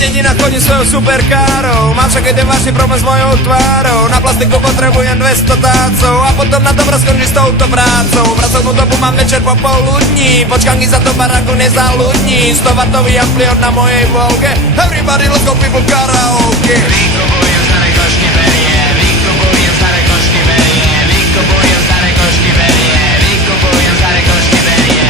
dedina chodím svojou superkárou. Mám však jeden vážny problém s mojou tvárou. Na plastiku potrebujem 200 tácov a potom na dobro skončí s touto prácou. Pracovnú dobu mám večer po poludní, počkanky za to baráku nezaludní. 100W amplion na mojej Volge, everybody let's go people karaoke. Vykupujem staré košky berie, vykupujem staré košky berie, vykupujem staré košky berie, vykupujem staré košky berie.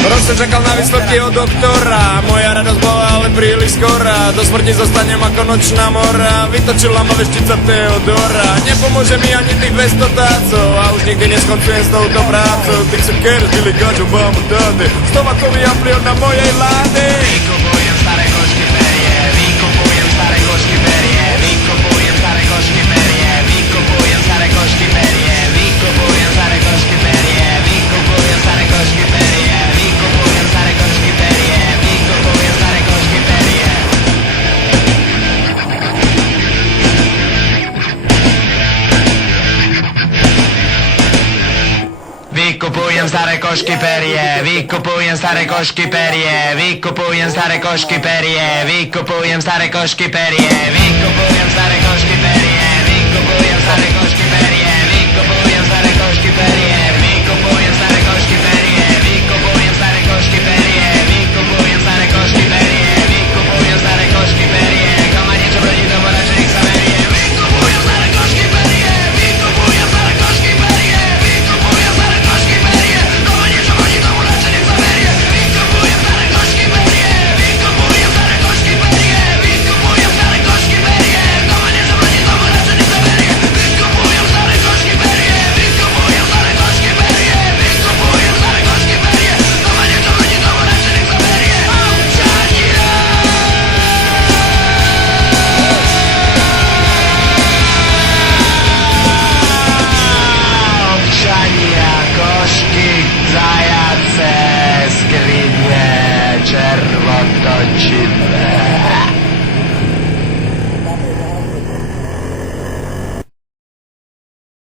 Rok som čakal na výsledky od doktora. Moja radosť bola ale príliš skorá. Do smrti zostanem ako nočná mora. Vytočila ma veštica Teodora. Nepomôže mi ani tých 200 tácov a už nikdy neskoncujem s touto prácou. Tých sa kers, Billy Gačo, Bamba Dady. 100W amplion na mojej lády. Vykupujem staré košky berie, vykupujem staré košky berie, vykupujem staré košky berie, vykupujem staré košky berie, vykupujem staré košky berie, vykupujem staré košky berie, vykupujem staré košky berie, vykupujem staré košky berie. Vykupujem staré košky perie, vykupujem staré košky perie, vykupujem staré košky perie, vykupujem staré košky perie, vykupujem staré košky perie.